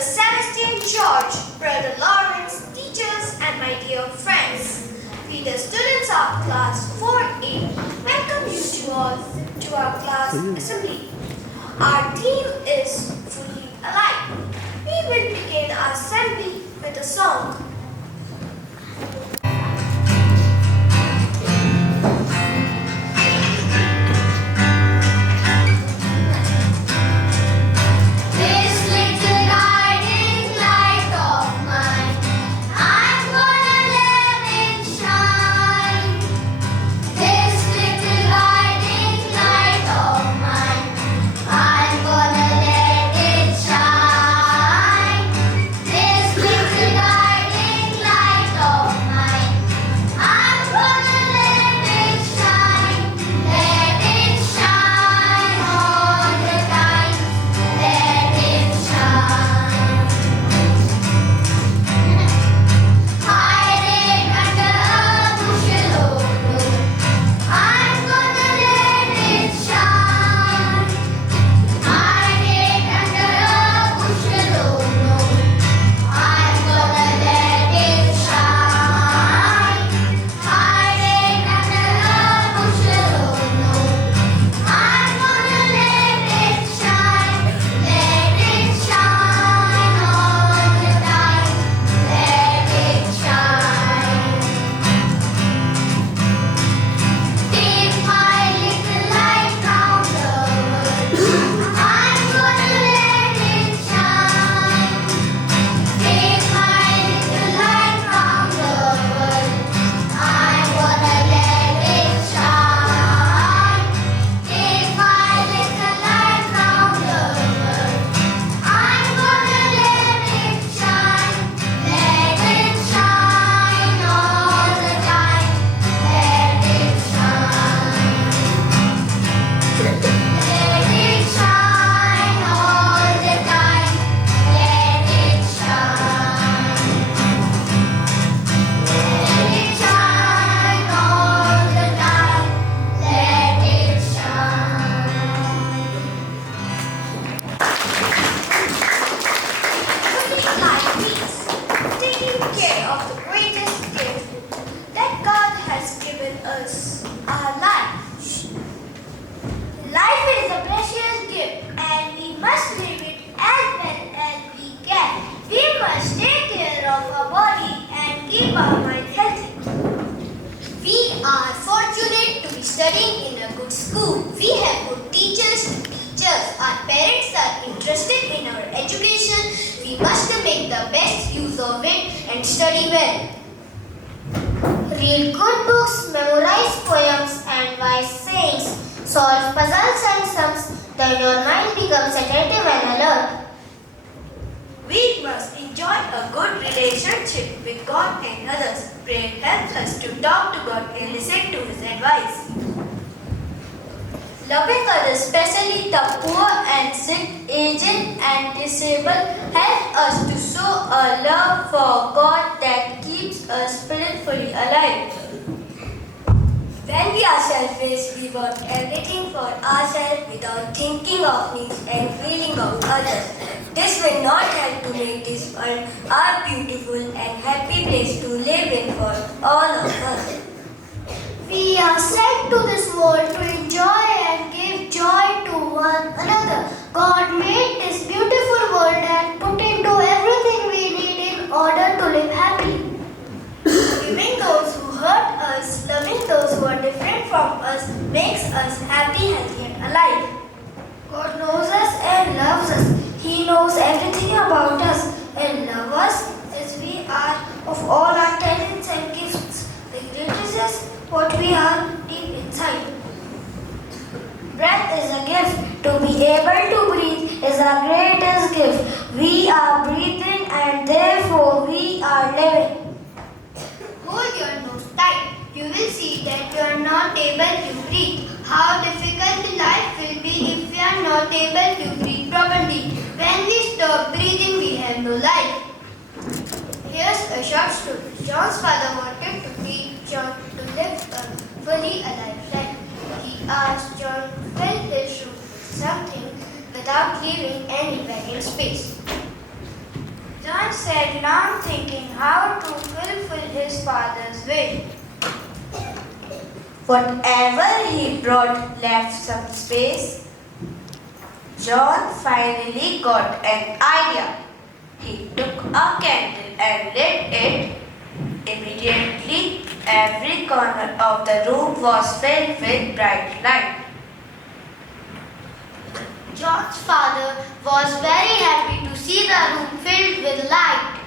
Sebastian George, Brother Lawrence, teachers, and my dear friends. We, the students of class 4A, welcome you to all to our class assembly. Our theme is Fully Alive. We will begin our assembly with a song. Studying in a good school. We have good teachers to teach us. Our parents are interested in our education. We must make the best use of it and study well. Read good books, memorize poems and wise sayings. Solve puzzles and sums. Then your mind becomes attentive and alert. We must enjoy a good relationship with God and others. Prayer helps us to talk to God and listen to His advice. Loving others, especially the poor and sick, aged and disabled, help us to show a love for God that keeps us spiritually alive. When we are selfish, we want everything for ourselves without thinking of needs and feeling of others. This will not help to make this world a beautiful and happy place to live in for all of us. We are sent to this world to enjoy and give joy to one another. God made this beautiful world and put into everything we need in order to live happily. Forgiving those who hurt us, loving those who are different from us, makes us happy, healthy and alive. God knows us and loves us. He knows everything about us and loves us as we are of all our talents and gifts. The greatest is what we are deep inside. Breath is a gift. To be able to breathe is our greatest gift. We are breathing and therefore we are living. Hold your nose tight. You will see that you are not able to breathe. How difficult life will be if we are not able to breathe properly. When we stop breathing, we have no life. Here's a short story. John's father wanted to teach John to live a fully alive life. He asked John to fill his shoe with something without leaving anywhere in space. John sat long thinking how to fulfill his father's will. Whatever he brought left some space. John finally got an idea. He took a candle and lit it. Immediately, every corner of the room was filled with bright light. John's father was very happy to see the room filled with light.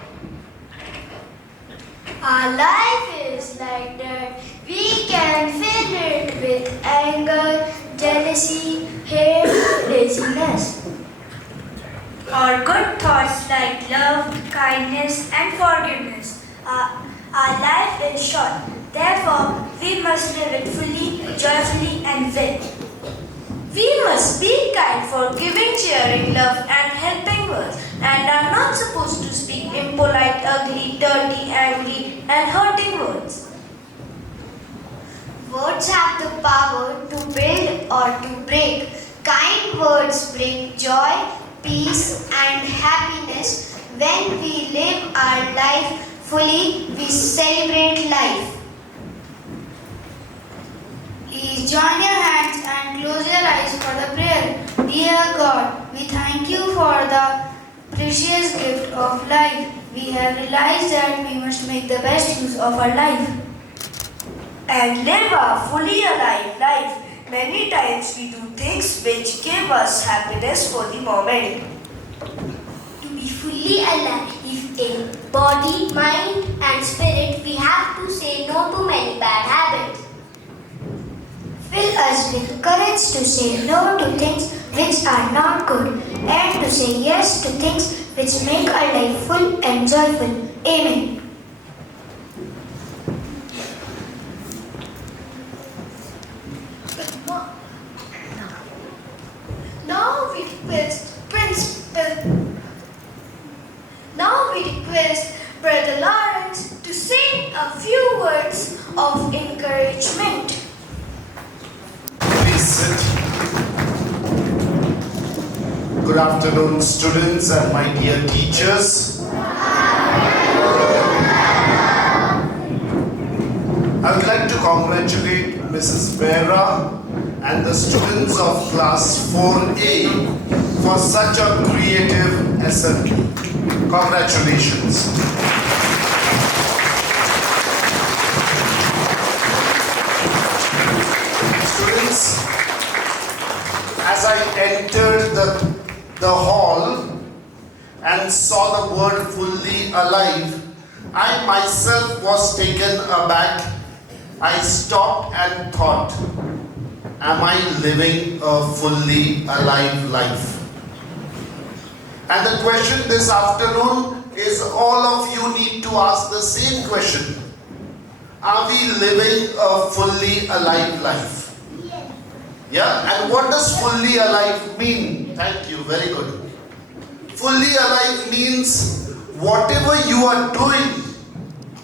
Our life is like that. We can fill it with anger, jealousy, hate, laziness. Or good thoughts like love, kindness, and forgiveness. Our life is short. Therefore, we must live it fully, joyfully, and well. We must be kind, forgiving, cheering, love, and helping words, and are not supposed to speak impolite, ugly, dirty, angry, and hurting words. Words have the power to build or to break. Kind words bring joy, peace, and happiness. When we live our life fully, we celebrate life. Please join your hands and close your eyes for the prayer. Dear God, we thank you for the precious gift of life. We have realized that we must make the best use of our life And live a fully alive life. Many times we do things which give us happiness for the moment. to be fully alive in body, mind, and spirit. We have to say no to many bad habits. Fill us with courage to say no to things which are not good and to say yes to things which make our life full and joyful. Amen. Now we request Brother Lawrence to say a few words of encouragement. Please sit. Good afternoon, students and my dear teachers. I would like to congratulate Mrs. Vera and the students of class 4A for such a creative assembly. Congratulations. Students, as I entered the hall and saw the word fully alive, I myself was taken aback. I stopped and thought, am I living a fully alive life? And the question this afternoon is all of you need to ask the same question. Are we living a fully alive life? Yeah, and what does fully alive mean? Thank you, very good. Fully alive means whatever you are doing,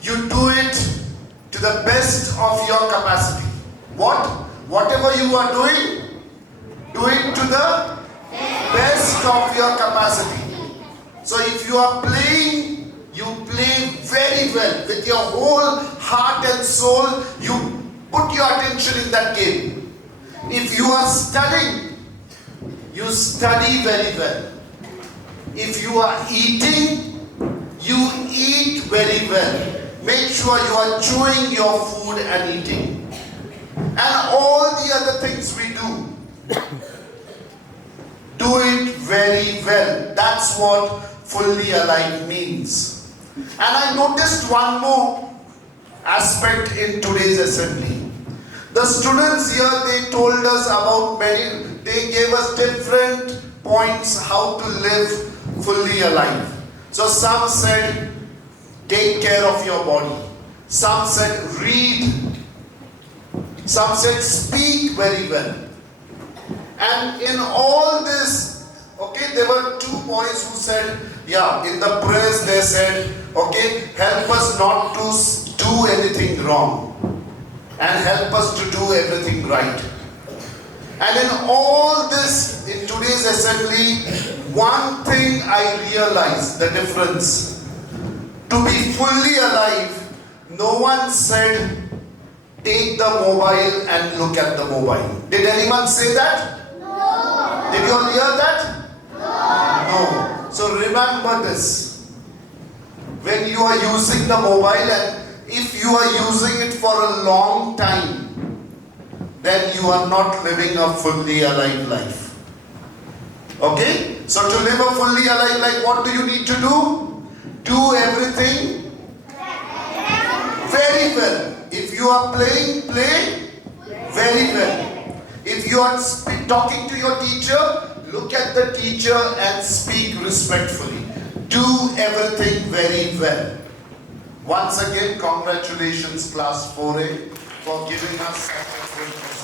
you do it to the best of your capacity. Whatever you are doing, do it to the best of your capacity. So if you are playing, you play very well. With your whole heart and soul, you put your attention in that game. If you are studying, you study very well. If you are eating, you eat very well. Make sure you are chewing your food and eating. And all the other things we do it very well. That's what fully alive means. And I noticed one more aspect in today's assembly. The students here, they told us about they gave us different points how to live fully alive. So some said, take care of your body. Some said, read. Some said, speak very well. And in all this, okay, there were two boys who said, in the prayers they said, okay, help us not to do anything wrong and help us to do everything right. And in all this, in today's assembly, one thing I realized the difference. To be fully alive, no one said, take the mobile and look at the mobile. Did anyone say that? No. Did you all hear that? No. So remember this. When you are using the mobile, and if you are using it for a long time, then you are not living a fully alive life. Okay? So to live a fully alive life, what do you need to do? Do everything very well. If you are playing, play very well. If you are talking to your teacher, look at the teacher and speak respectfully. Do everything very well. Once again, congratulations class 4A for giving us such a good